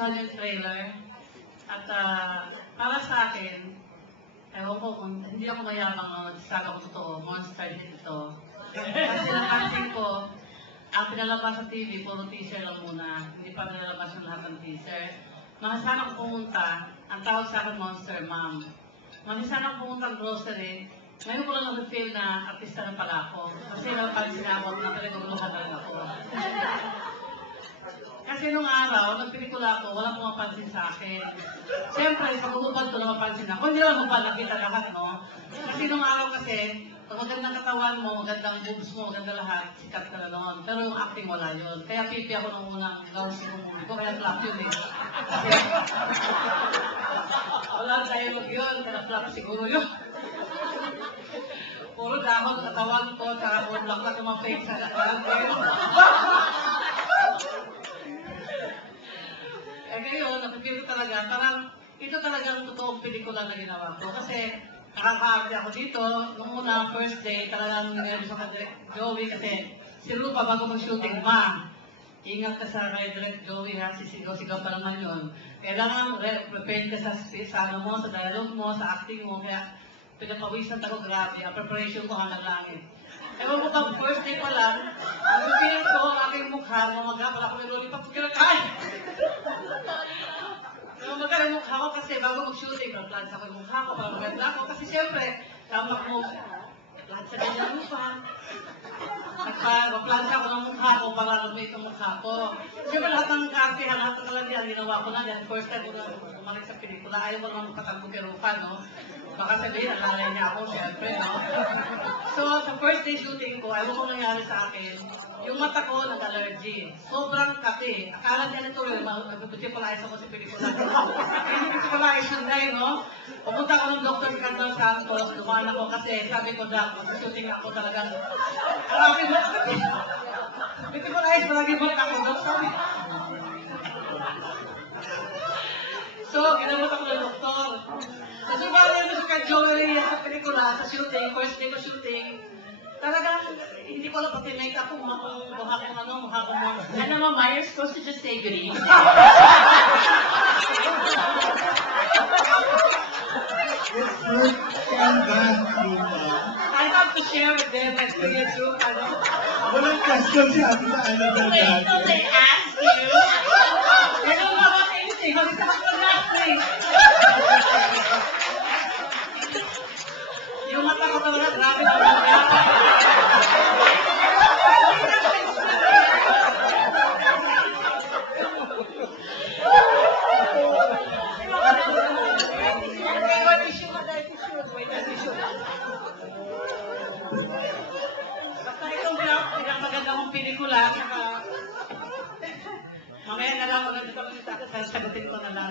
nagustuhan yung trailer. At para sa akin, ewan ko kung hindi ako mayabang na nagsasabi ko totoo, monster hit ito. Kasi napansin ko, ang pinalabas sa TV, puro teaser lang muna. Hindi pa pinalabas yung lahat ng teaser. Mahasan ako pumunta, ang tawag sa akin Monster Mom. Mahasan ako pumunta ang grocery, ngayon ko lang nag-feel na artista na pala ako. Kasi napansin ako na talagang lumagal ako. Kasi nung araw, nung pelikula ko, walang pumapansin sa akin. Siyempre, sa kutubad ko na mapansin ako. Hindi lang nakita lahat, no? Kasi nung araw kasi, pag magandang katawan mo, magandang boobs mo, maganda lahat, sikat ka na noon. Pero yung acting wala yun. Kaya pipi ako nung unang gawin sa movie ko, kaya flop yun eh. Kasi, wala dialogue yun, kaya flop siguro yun. Puro dahon katawan ko, tsaka lang na kumapake sa nakalagay. Eh ngayon, napipil ko talaga, parang ito talagang totoong pelikula na ginawa ko. Kasi nakakaagdi ako dito, nung una, first day, talagang nangyari sa Direct Joey kasi si Rupa bago mag-shooting, ma, ingat ka sa kay Direct Joey ha, sisigaw-sigaw pa naman yun. Kailangan prepare ka sa ano mo, sa dialogue mo, sa acting mo, kaya pinapawisan ako grabe, ang preparation ko hanggang langit. Ewan ko bang first day pa lang, ang pipilit ko ang aking mukha, mamaga, pala ko may lollipop, kinakay! Mamaga yung mukha ko kasi bago mag-shooting, mag-plans ako yung mukha ko, para maganda ako, kasi siyempre, tama mo, plans sa ganyan mukha. Mag-plans ako ng mukha ko, para lumit ang mukha ko. Siyempre lahat ng kaartihan, lahat ng kalandian, ginawa ko na dyan, first time ko na bumalik sa pelikula, ayaw ko naman magpatalbo kay Rupa, no? Baka sabihin, alalay niya ako, siyempre, no? So, sa first day shooting ko, ewan ko nangyari sa akin, yung mata ko nag-allergy. Sobrang kape. Akala niya nito rin, mag-visualize ako sa pelikula. Visualize yun na yun, no? Pupunta ako ng Dr. Candel Santos, dumaan ako kasi sabi ko na, mag-shooting ako talagang, marami mo kape. Visualize, marami mo ako, Dr. So, ginamot ako ng doktor. Kasi bali ito sa Joey sa pelikula, sa shooting, first day ko shooting, talagang hindi ko alam pati make-up kung mukha kong ano, mukha kong monster. And Mama, you're supposed to just say good evening. I have to share with them and see it too. Walang question si Ate na ano na Wait till they ask you. I don't know what anything. Mag-isa ako last week. Yung mata ko talaga, grabe na nangyari. Basta itong pinapaganda mong pelikula, mamaya na lang, maganda kami sa sagutin ko na lang.